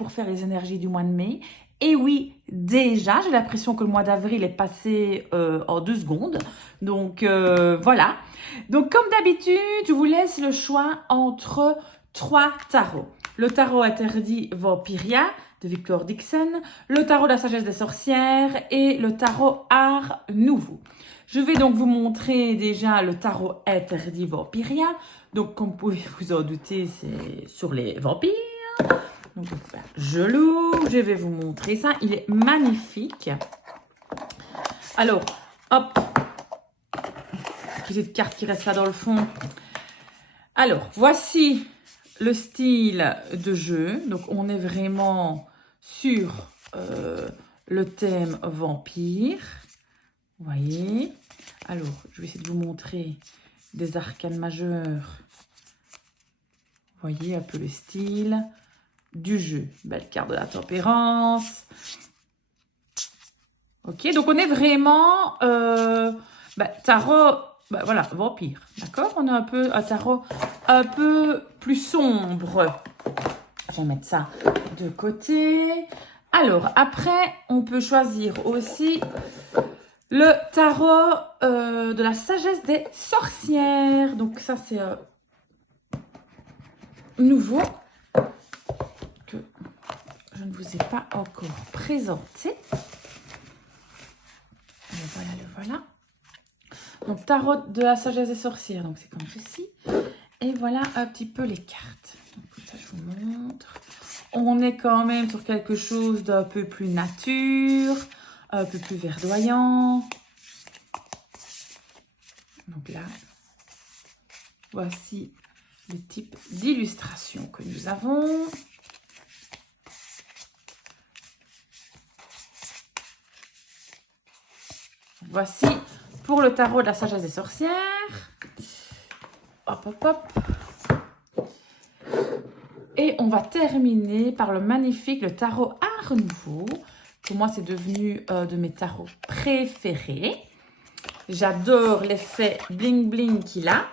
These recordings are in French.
pour faire les énergies du mois de mai. Et oui, déjà, j'ai l'impression que le mois d'avril est passé en 2 secondes. Donc, voilà. Donc, comme d'habitude, je vous laisse le choix entre 3 tarots. Le tarot interdit Vampiria de Victor Dixon, le tarot de la sagesse des sorcières et le tarot art nouveau. Je vais donc vous montrer déjà le tarot interdit Vampiria. Donc, comme vous pouvez vous en douter, c'est sur les vampires. Donc, je l'ouvre, je vais vous montrer ça. Il est magnifique. Alors, hop. Petite carte qui reste là dans le fond. Alors, voici le style de jeu. Donc, on est vraiment sur le thème vampire. Vous voyez. Alors, je vais essayer de vous montrer des arcanes majeures. Vous voyez un peu le style du jeu. Belle carte de la tempérance. Ok, donc on est vraiment tarot, voilà, vampire. D'accord? On a un tarot un peu plus sombre. Je vais mettre ça de côté. Alors, après, on peut choisir aussi le tarot de la sagesse des sorcières. Donc ça, c'est nouveau que je ne vous ai pas encore présenté. Le voilà, le voilà. Donc, tarot de la sagesse des sorcières. Donc, c'est comme ceci. Et voilà un petit peu les cartes. Donc, ça, je vous montre. On est quand même sur quelque chose d'un peu plus nature, un peu plus verdoyant. Donc là, voici les types d'illustrations que nous avons. Voici pour le tarot de la sagesse des sorcières. Hop, hop, hop. Et on va terminer par le magnifique, le tarot art nouveau. Pour moi, c'est devenu de mes tarots préférés. J'adore l'effet bling bling qu'il a.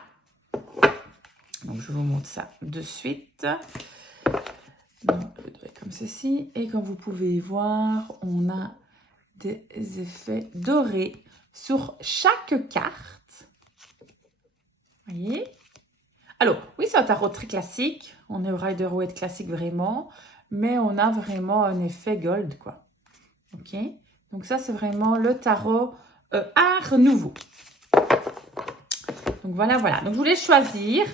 Donc, je vous montre ça de suite. Donc, comme ceci. Et comme vous pouvez voir, on a des effets dorés sur chaque carte. Vous voyez? Alors, oui, c'est un tarot très classique. On est au Rider-Waite classique vraiment. Mais on a vraiment un effet gold, quoi. Ok? Donc ça, c'est vraiment le tarot art nouveau. Donc voilà, voilà. Donc je voulais choisir.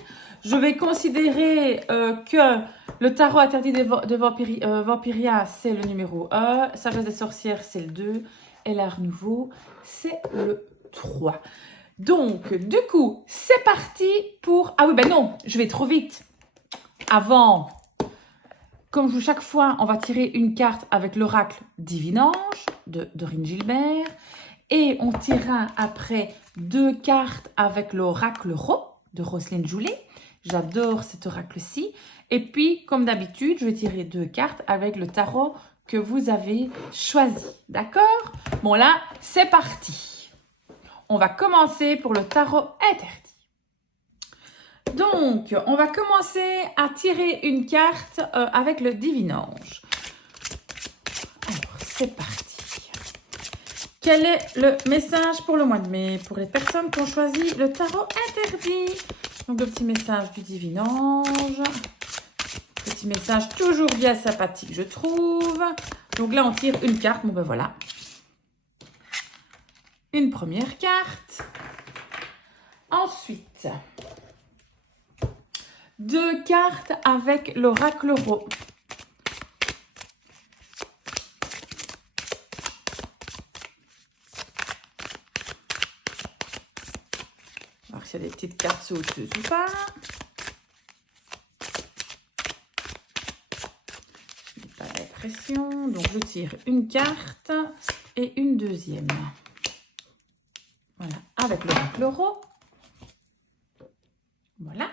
Je vais considérer que le tarot interdit de Vampiria, c'est le numéro 1. Sagesse des sorcières, c'est le 2. Et l'art nouveau, c'est le 3. Donc, du coup, c'est parti pour... Ah oui, ben non, je vais trop vite. Avant, comme je joue chaque fois, on va tirer une carte avec l'oracle Divinange de Dorine Gilbert. Et on tirera après 2 cartes avec l'oracle Ro de Roselyne Joulet. J'adore cet oracle-ci. Et puis, comme d'habitude, je vais tirer 2 cartes avec le tarot que vous avez choisi. D'accord? Bon, là, c'est parti. On va commencer pour le tarot interdit. Donc, on va commencer à tirer une carte avec le Divinange. Alors, c'est parti. Quel est le message pour le mois de mai pour les personnes qui ont choisi le tarot interdit? Donc, le petit message du Divinange. Petit message toujours bien sympathique, je trouve. Donc là, on tire une carte. Bon, ben voilà. Une première carte. Ensuite, 2 cartes avec l'oracle Ro. Alors, s'il y a des petites cartes sauteuses ou pas. Je n'ai pas l'impression. Donc, je tire une carte et une deuxième. Voilà, avec l'oracle Ro. Voilà.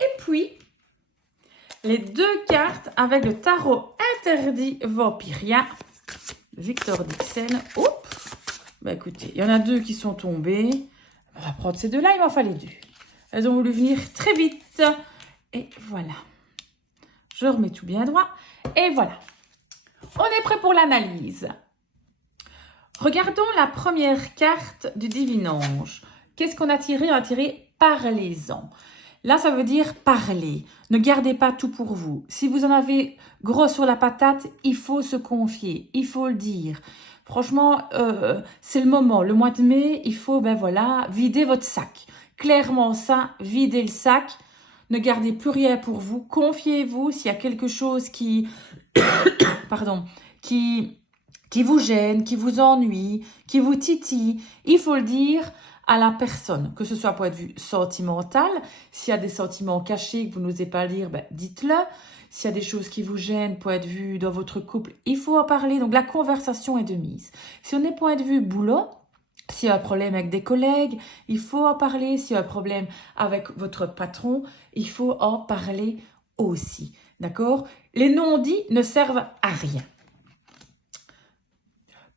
Et puis, les 2 cartes avec le tarot interdit Vampiria. Victor Dixon. Oups. Bah écoutez, il y en a 2 qui sont tombées. On va prendre ces 2-là, il m'en fallait 2. Elles ont voulu venir très vite. Et voilà. Je remets tout bien droit. Et voilà. On est prêt pour l'analyse. Regardons la première carte du divinange. Qu'est-ce qu'on a tiré? On a tiré parlez-en. Là, ça veut dire parler. Ne gardez pas tout pour vous. Si vous en avez gros sur la patate, il faut se confier. Il faut le dire. Franchement, c'est le moment. Le mois de mai, il faut, ben voilà, vider votre sac. Clairement ça, videz le sac. Ne gardez plus rien pour vous. Confiez-vous s'il y a quelque chose qui... pardon, qui vous gêne, qui vous ennuie, qui vous titille. Il faut le dire à la personne, que ce soit à point de vue sentimental. S'il y a des sentiments cachés que vous n'osez pas le dire, ben, dites-le. S'il y a des choses qui vous gênent, point de vue dans votre couple, il faut en parler. Donc la conversation est de mise. Si on est point de vue boulot, s'il y a un problème avec des collègues, il faut en parler. S'il y a un problème avec votre patron, il faut en parler aussi. D'accord? Les non-dits ne servent à rien.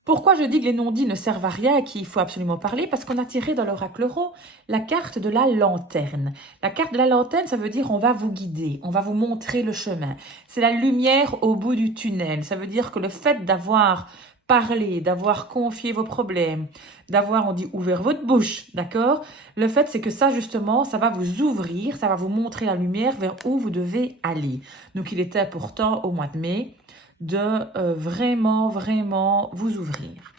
Pourquoi je dis que les non-dits ne servent à rien et qu'il faut absolument parler? Parce qu'on a tiré dans l'oracle Rho la carte de la lanterne. La carte de la lanterne, ça veut dire on va vous guider, on va vous montrer le chemin. C'est la lumière au bout du tunnel. Ça veut dire que le fait d'avoir parlé, d'avoir confié vos problèmes, d'avoir, on dit, ouvert votre bouche, d'accord? Le fait, c'est que ça, justement, ça va vous ouvrir, ça va vous montrer la lumière vers où vous devez aller. Donc, il est important au mois de mai de vraiment vous ouvrir.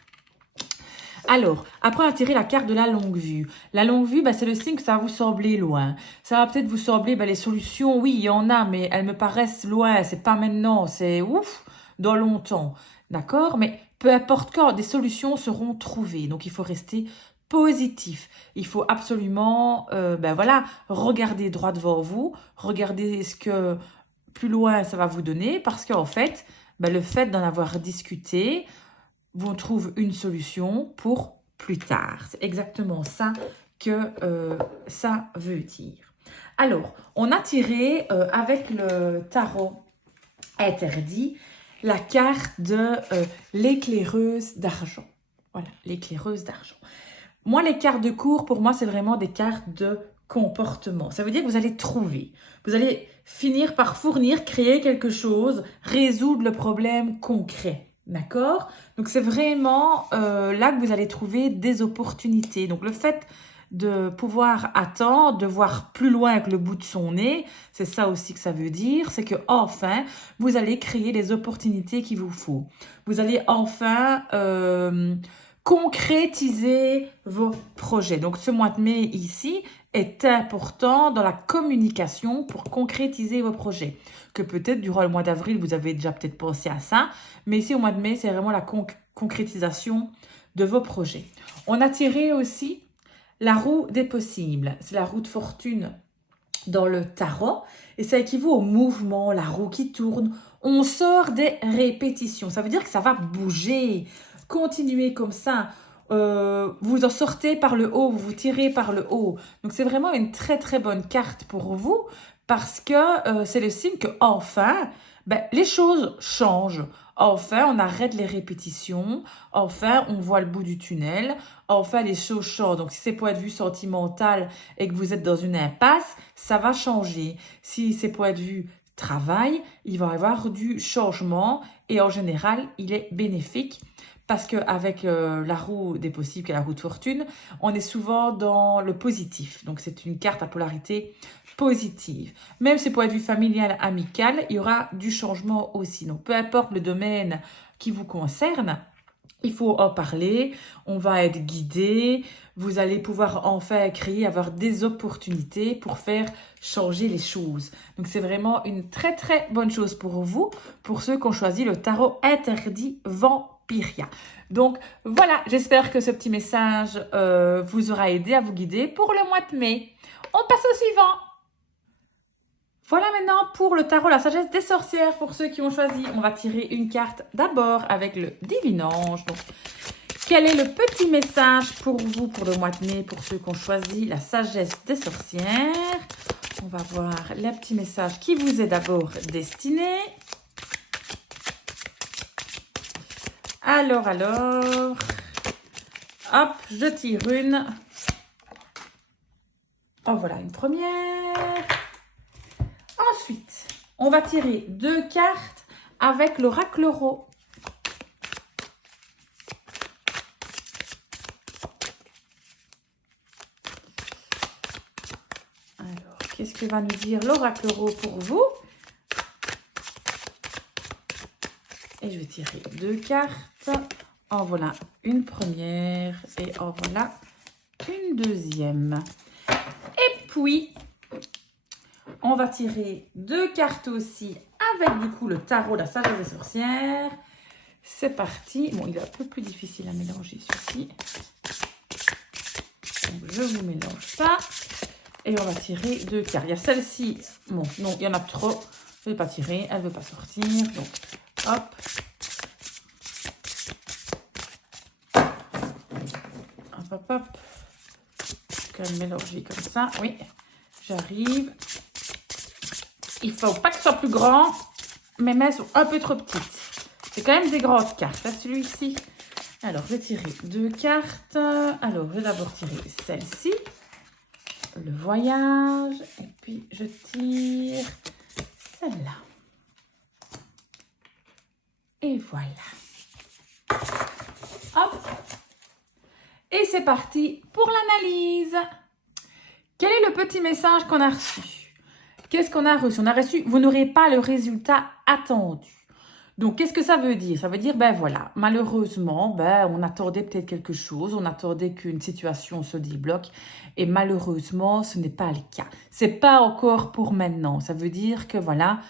Alors, après on a tiré la carte de la longue vue. La longue vue, bah, c'est le signe que ça va vous sembler loin. Ça va peut-être vous sembler, bah, les solutions, oui, il y en a, mais elles me paraissent loin. C'est pas maintenant, c'est ouf, dans longtemps. D'accord? Mais peu importe quand, des solutions seront trouvées. Donc, il faut rester positif. Il faut absolument, ben voilà, regarder droit devant vous. Regardez ce que plus loin ça va vous donner. Parce qu'en fait, ben, le fait d'en avoir discuté, vous trouve une solution pour plus tard. C'est exactement ça que ça veut dire. Alors, on a tiré avec le tarot interdit la carte de l'éclaireuse d'argent. Voilà, l'éclaireuse d'argent. Moi, les cartes de cours, pour moi, c'est vraiment des cartes de comportement. Ça veut dire que vous allez trouver. Vous allez finir par fournir, créer quelque chose, résoudre le problème concret. D'accord? Donc, c'est vraiment là que vous allez trouver des opportunités. Donc, le fait de pouvoir attendre, de voir plus loin que le bout de son nez, c'est ça aussi que ça veut dire, c'est que enfin, vous allez créer les opportunités qu'il vous faut. Vous allez enfin concrétiser vos projets. Donc, ce mois de mai ici est important dans la communication pour concrétiser vos projets. Que peut-être durant le mois d'avril, vous avez déjà peut-être pensé à ça, mais ici au mois de mai, c'est vraiment la concrétisation de vos projets. On a tiré aussi la roue des possibles. C'est la roue de fortune dans le tarot et ça équivaut au mouvement, la roue qui tourne. On sort des répétitions. Ça veut dire que ça va bouger. Continuez comme ça. Vous en sortez par le haut, vous vous tirez par le haut. Donc, c'est vraiment une très bonne carte pour vous parce que c'est le signe que enfin, ben, les choses changent. Enfin, on arrête les répétitions. Enfin, on voit le bout du tunnel. Enfin, les choses changent. Donc, si c'est point de vue sentimental et que vous êtes dans une impasse, ça va changer. Si c'est point de vue travail, il va y avoir du changement et en général, il est bénéfique. Parce qu'avec la roue des possibles, qui est la roue de fortune, on est souvent dans le positif. Donc, c'est une carte à polarité positive. Même si point de vue familial, amical, il y aura du changement aussi. Donc, peu importe le domaine qui vous concerne, il faut en parler, on va être guidé, vous allez pouvoir enfin créer, avoir des opportunités pour faire changer les choses. Donc, c'est vraiment une très bonne chose pour vous, pour ceux qui ont choisi le tarot interdit Vampiria. Donc, voilà, j'espère que ce petit message vous aura aidé à vous guider pour le mois de mai. On passe au suivant. Voilà maintenant pour le tarot, la sagesse des sorcières. Pour ceux qui ont choisi, on va tirer une carte d'abord avec le divinange. Donc, quel est le petit message pour vous pour le mois de mai, pour ceux qui ont choisi la sagesse des sorcières? On va voir le petit message qui vous est d'abord destiné. Alors, hop, je tire une. Oh, voilà, une première. Ensuite, On va tirer 2 cartes avec l'oracle Ro. Alors, qu'est-ce que va nous dire l'oracle Ro pour vous? Et je vais tirer 2 cartes. En voilà une première et en voilà une deuxième. Et puis, on va tirer 2 cartes aussi avec du coup le tarot, la sagesse des sorcières. C'est parti. Bon, il est un peu plus difficile à mélanger celui-ci. Donc, je vous mélange ça. Et on va tirer 2 cartes. Il y a celle-ci. Bon, non, il y en a trop. Je ne vais pas tirer. Elle ne veut pas sortir. Donc, hop. Hop, hop, hop. Je vais mélanger comme ça. Oui, j'arrive. Il ne faut pas que ce soit plus grand. Mes mains sont un peu trop petites. C'est quand même des grandes cartes, celui-ci. Alors, je vais tirer 2 cartes. Alors, je vais d'abord tirer celle-ci. Le voyage. Et puis, je tire celle-là. Et voilà. Hop. Et c'est parti pour l'analyse. Quel est le petit message qu'on a reçu? Qu'est-ce qu'on a reçu? On a reçu, vous n'aurez pas le résultat attendu. Donc, qu'est-ce que ça veut dire? Ça veut dire, ben voilà, malheureusement, ben, on attendait peut-être quelque chose, on attendait qu'une situation se débloque et malheureusement, ce n'est pas le cas. C'est pas encore pour maintenant. Ça veut dire que voilà,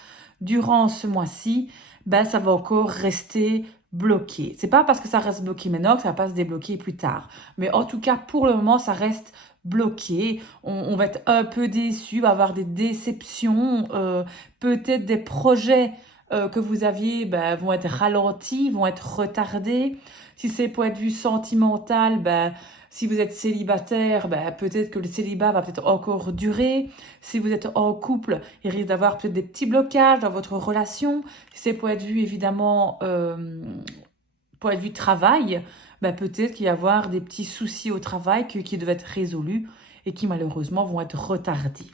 durant ce mois-ci, ben, ça va encore rester bloqué. C'est pas parce que ça reste bloqué maintenant que ça va pas se débloquer plus tard. Mais en tout cas, pour le moment, ça reste bloqué. On va être un peu déçu, va avoir des déceptions, peut-être des projets que vous aviez vont être ralentis, vont être retardés. Si c'est point de vue sentimental, si vous êtes célibataire, peut-être que le célibat va peut-être encore durer. Si vous êtes en couple, il risque d'avoir peut-être des petits blocages dans votre relation. Si c'est point de vue, évidemment, point de vue travail, peut-être qu'il va y avoir des petits soucis au travail qui devaient être résolus et qui malheureusement vont être retardés.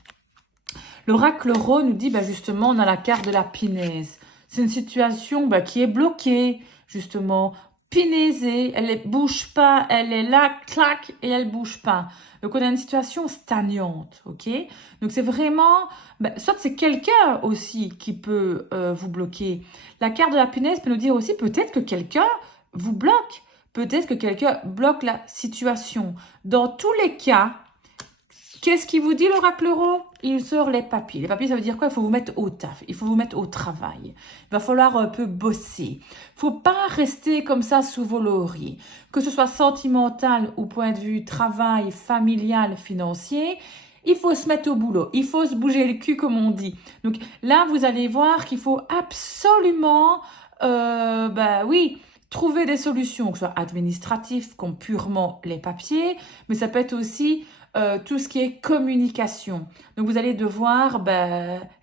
L'oracle Ro nous dit, justement, on a la carte de la punaise. C'est une situation qui est bloquée, justement, punaisée, elle ne bouge pas, elle est là, clac, et elle ne bouge pas. Donc, on a une situation stagnante, ok? Donc, c'est vraiment, soit c'est quelqu'un aussi qui peut vous bloquer. La carte de la punaise peut nous dire aussi, peut-être que quelqu'un vous bloque, peut-être que quelqu'un bloque la situation. Dans tous les cas, qu'est-ce qu'il vous dit l'oracle Ro? Il sort les papiers. Les papiers, ça veut dire quoi? Il faut vous mettre au taf. Il faut vous mettre au travail. Il va falloir un peu bosser. Il ne faut pas rester comme ça sous vos lauriers. Que ce soit sentimental ou point de vue travail, familial, financier, il faut se mettre au boulot. Il faut se bouger le cul, comme on dit. Donc là, vous allez voir qu'il faut absolument, trouver des solutions, que ce soit administratives, comme purement les papiers, mais ça peut être aussi tout ce qui est communication. Donc, vous allez devoir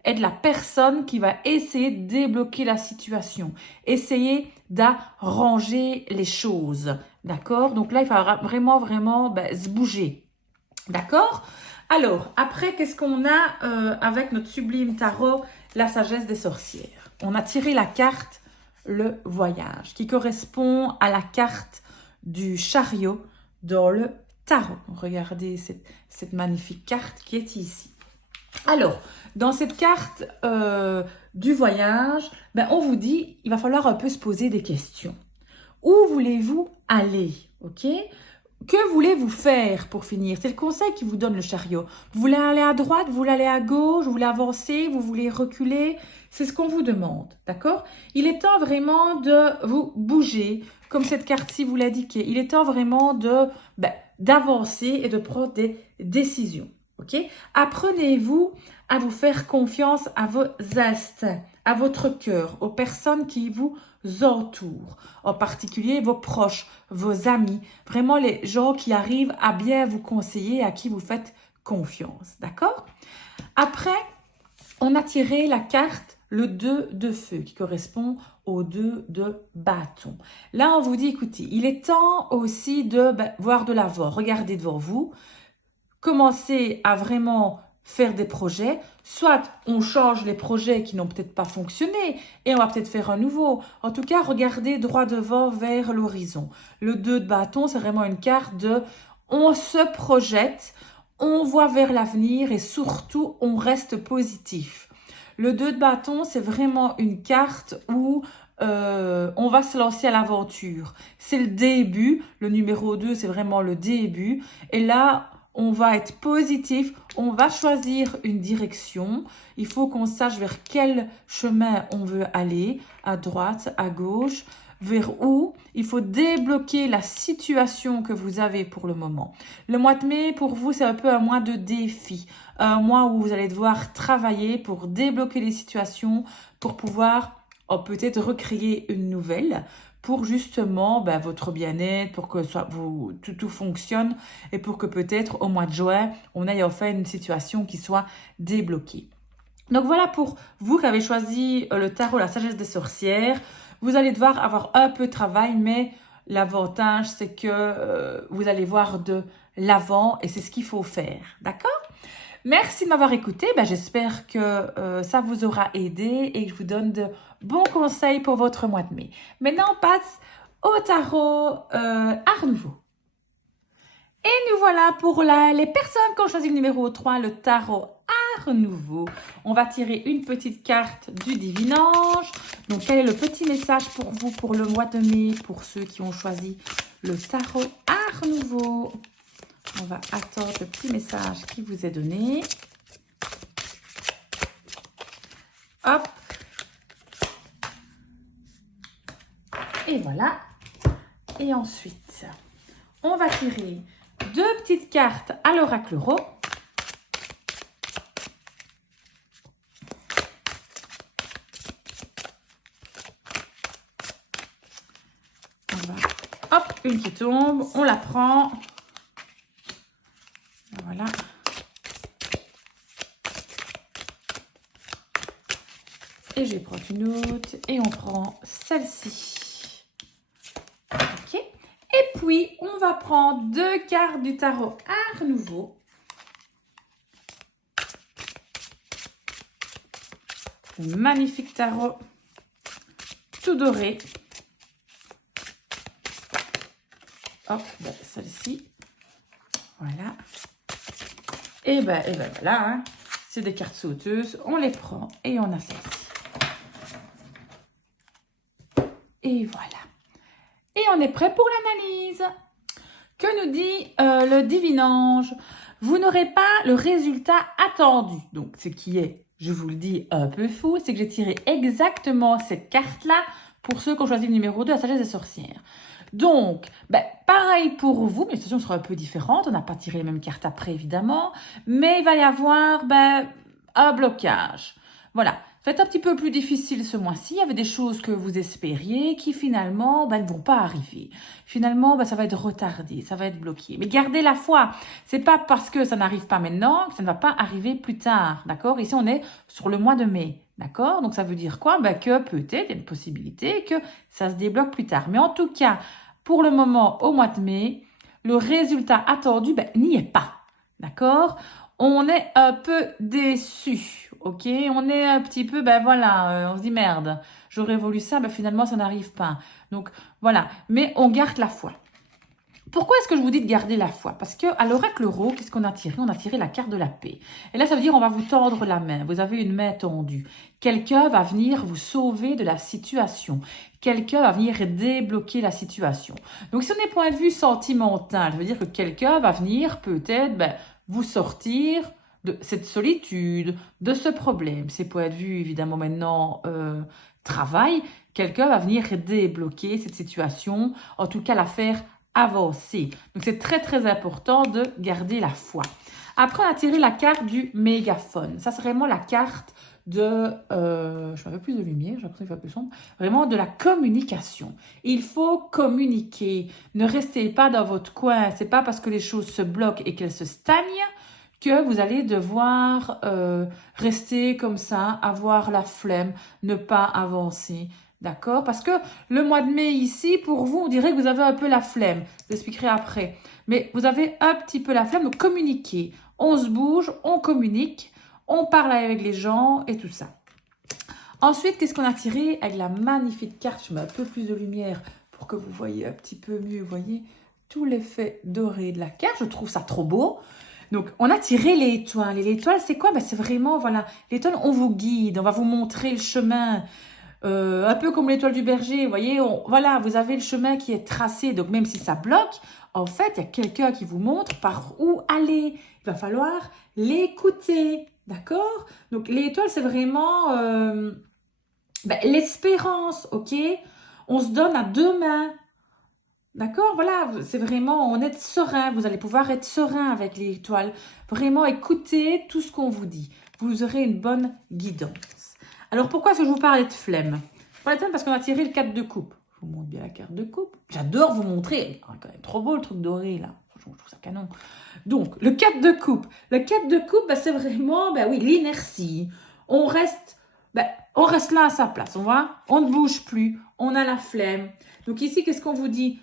être la personne qui va essayer de débloquer la situation, essayer d'arranger les choses. D'accord? Donc là, il faudra vraiment, vraiment se bouger. D'accord? Alors, après, qu'est-ce qu'on a avec notre sublime tarot, la sagesse des sorcières? On a tiré la carte le voyage, qui correspond à la carte du chariot dans le tarot. Regardez cette magnifique carte qui est ici. Alors, dans cette carte du voyage, on vous dit, il va falloir un peu se poser des questions. Où voulez-vous aller? Ok? Que voulez-vous faire pour finir? C'est le conseil qui vous donne le chariot. Vous voulez aller à droite, vous voulez aller à gauche, vous voulez avancer, vous voulez reculer? C'est ce qu'on vous demande, d'accord? Il est temps vraiment de vous bouger, comme cette carte-ci vous l'indiquait. Il est temps vraiment d'avancer et de prendre des décisions, ok? Apprenez-vous à vous faire confiance à vos instincts, à votre cœur, aux personnes qui vous entourent, en particulier vos proches, vos amis, vraiment les gens qui arrivent à bien vous conseiller, à qui vous faites confiance, d'accord? Après, on a tiré la carte le 2 de feu qui correspond au 2 de bâton. Là, on vous dit, écoutez, il est temps aussi de voir de l'avant. Regardez devant vous. Commencez à vraiment faire des projets, soit on change les projets qui n'ont peut-être pas fonctionné et on va peut-être faire un nouveau. En tout cas, regardez droit devant vers l'horizon. Le 2 de bâton, c'est vraiment une carte de on se projette, on voit vers l'avenir et surtout on reste positif. Le 2 de bâton, c'est vraiment une carte où on va se lancer à l'aventure. C'est le début, le numéro 2, c'est vraiment le début. Et là, on va être positif, on va choisir une direction. Il faut qu'on sache vers quel chemin on veut aller, à droite, à gauche, vers où. Il faut débloquer la situation que vous avez pour le moment. Le mois de mai, pour vous, c'est un peu un mois de défi. Un mois où vous allez devoir travailler pour débloquer les situations, pour pouvoir peut-être recréer une nouvelle pour justement votre bien-être, pour que tout fonctionne et pour que peut-être au mois de juin, on aille enfin une situation qui soit débloquée. Donc voilà pour vous qui avez choisi le tarot, la sagesse des sorcières. Vous allez devoir avoir un peu de travail, mais l'avantage c'est que vous allez voir de l'avant et c'est ce qu'il faut faire, d'accord ? Merci de m'avoir écouté. J'espère que ça vous aura aidé et que je vous donne de bons conseils pour votre mois de mai. Maintenant, on passe au tarot Art Nouveau. Et nous voilà pour les personnes qui ont choisi le numéro 3, le tarot Art Nouveau. On va tirer une petite carte du Divinange. Donc, quel est le petit message pour vous pour le mois de mai, pour ceux qui ont choisi le tarot Art Nouveau? On va attendre le petit message qui vous est donné. Hop. Et voilà. Et ensuite, on va tirer 2 petites cartes à l'oracle euro. Hop, une qui tombe. On la prend. Voilà. Et je vais prendre une autre. Et on prend celle-ci. Ok. Et puis, on va prendre 2 cartes du tarot Art Nouveau. Un magnifique tarot. Tout doré. Hop, celle-ci. Voilà. Et ben voilà, hein. C'est des cartes sauteuses. On les prend et on a celle-ci. Et voilà. Et on est prêt pour l'analyse. Que nous dit le Divinange? Vous n'aurez pas le résultat attendu. Donc, ce qui est, je vous le dis, un peu fou, c'est que j'ai tiré exactement cette carte-là pour ceux qui ont choisi le numéro 2, la sagesse des sorcières. Donc, pareil pour vous, mais les situations seront un peu différentes. On n'a pas tiré les mêmes cartes après, évidemment. Mais il va y avoir un blocage. Voilà. Faites un petit peu plus difficile ce mois-ci. Il y avait des choses que vous espériez qui finalement ne vont pas arriver. Finalement, ça va être retardé, ça va être bloqué. Mais gardez la foi. C'est pas parce que ça n'arrive pas maintenant que ça ne va pas arriver plus tard. D'accord? Ici, on est sur le mois de mai. D'accord? Donc, ça veut dire quoi? Que peut-être, il y a une possibilité que ça se débloque plus tard. Mais en tout cas, pour le moment, au mois de mai, le résultat attendu n'y est pas. D'accord? On est un peu déçu, ok? On est un petit peu, on se dit merde, j'aurais voulu ça, finalement ça n'arrive pas. Donc voilà, mais on garde la foi. Pourquoi est-ce que je vous dis de garder la foi? Parce qu'à l'oracle euro, qu'est-ce qu'on a tiré? On a tiré la carte de la paix. Et là, ça veut dire on va vous tendre la main. Vous avez une main tendue. Quelqu'un va venir vous sauver de la situation. Quelqu'un va venir débloquer la situation. Donc, si on est point de vue sentimental, ça veut dire que quelqu'un va venir peut-être vous sortir de cette solitude, de ce problème. C'est point de vue, évidemment, maintenant, travail. Quelqu'un va venir débloquer cette situation, en tout cas la faire avancer. Donc, c'est très, très important de garder la foi. Après, on a tiré la carte du mégaphone. Ça, c'est vraiment la carte de... je n'avais plus de lumière, j'ai l'impression qu'il fait plus sombre. Vraiment de la communication. Il faut communiquer. Ne restez pas dans votre coin. C'est pas parce que les choses se bloquent et qu'elles se stagnent que vous allez devoir rester comme ça, avoir la flemme, ne pas avancer. D'accord? Parce que le mois de mai ici, pour vous, on dirait que vous avez un peu la flemme. Je vous expliquerai après. Mais vous avez un petit peu la flemme, donc communiquez. On se bouge, on communique, on parle avec les gens et tout ça. Ensuite, qu'est-ce qu'on a tiré avec la magnifique carte? Je mets un peu plus de lumière pour que vous voyez un petit peu mieux. Vous voyez tout l'effet doré de la carte. Je trouve ça trop beau. Donc, on a tiré l'étoile. Et l'étoile, c'est quoi? Ben, c'est vraiment, voilà, l'étoile, on vous guide, on va vous montrer le chemin. Un peu comme l'étoile du berger, vous voyez, voilà, vous avez le chemin qui est tracé. Donc, même si ça bloque, en fait, il y a quelqu'un qui vous montre par où aller. Il va falloir l'écouter, d'accord? Donc, l'étoile, c'est vraiment l'espérance, ok? On se donne à deux mains. D'accord, voilà, c'est vraiment, on est serein, vous allez pouvoir être serein avec l'étoile. Vraiment écoutez tout ce qu'on vous dit. Vous aurez une bonne guidance. Alors, pourquoi est-ce que je vous parlais de flemme? Je parlais de flemme parce qu'on a tiré le 4 de coupe. Je vous montre bien la carte de coupe. J'adore vous montrer. Oh, quand même trop beau le truc doré, là. Franchement, je trouve ça canon. Donc, le 4 de coupe. Le 4 de coupe, c'est vraiment, oui, l'inertie. On reste là à sa place, on voit. On ne bouge plus, on a la flemme. Donc ici, qu'est-ce qu'on vous dit?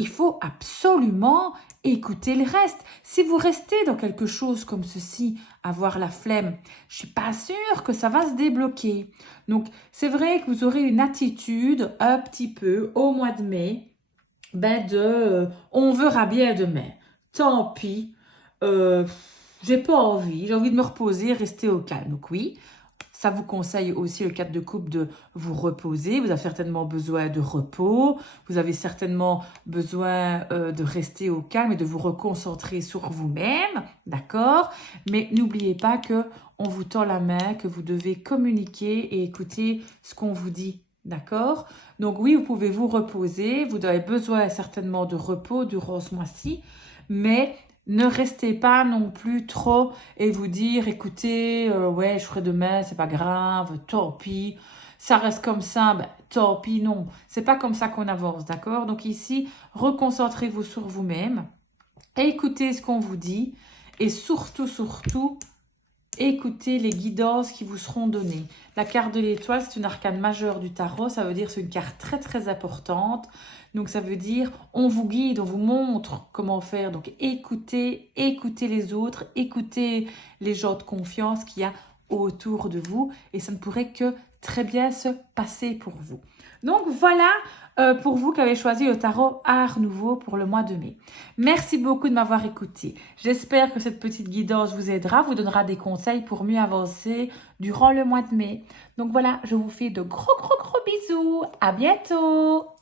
Il faut absolument écouter le reste. Si vous restez dans quelque chose comme ceci, avoir la flemme, je ne suis pas sûre que ça va se débloquer. Donc, c'est vrai que vous aurez une attitude un petit peu au mois de mai, on verra bien demain. Tant pis, j'ai pas envie, j'ai envie de me reposer, rester au calme. Donc oui, ça vous conseille aussi le 4 de coupe de vous reposer. Vous avez certainement besoin de repos. Vous avez certainement besoin de rester au calme et de vous reconcentrer sur vous-même. D'accord? Mais n'oubliez pas que on vous tend la main, que vous devez communiquer et écouter ce qu'on vous dit. D'accord? Donc oui, vous pouvez vous reposer. Vous avez besoin certainement de repos durant ce mois-ci. Mais ne restez pas non plus trop et vous dire, écoutez, ouais, je ferai demain, c'est pas grave, tant pis. Ça reste comme ça, tant pis, non. C'est pas comme ça qu'on avance, d'accord? Donc ici, reconcentrez-vous sur vous-même, écoutez ce qu'on vous dit et surtout, écoutez les guidances qui vous seront données. La carte de l'étoile, c'est une arcane majeure du tarot. Ça veut dire c'est une carte très, très importante. Donc, ça veut dire on vous guide, on vous montre comment faire. Donc, écoutez les autres, écoutez les gens de confiance qu'il y a autour de vous. Et ça ne pourrait que très bien se passer pour vous. Donc, voilà pour vous qui avez choisi le tarot Art Nouveau pour le mois de mai. Merci beaucoup de m'avoir écouté. J'espère que cette petite guidance vous aidera, vous donnera des conseils pour mieux avancer durant le mois de mai. Donc voilà, je vous fais de gros bisous. À bientôt.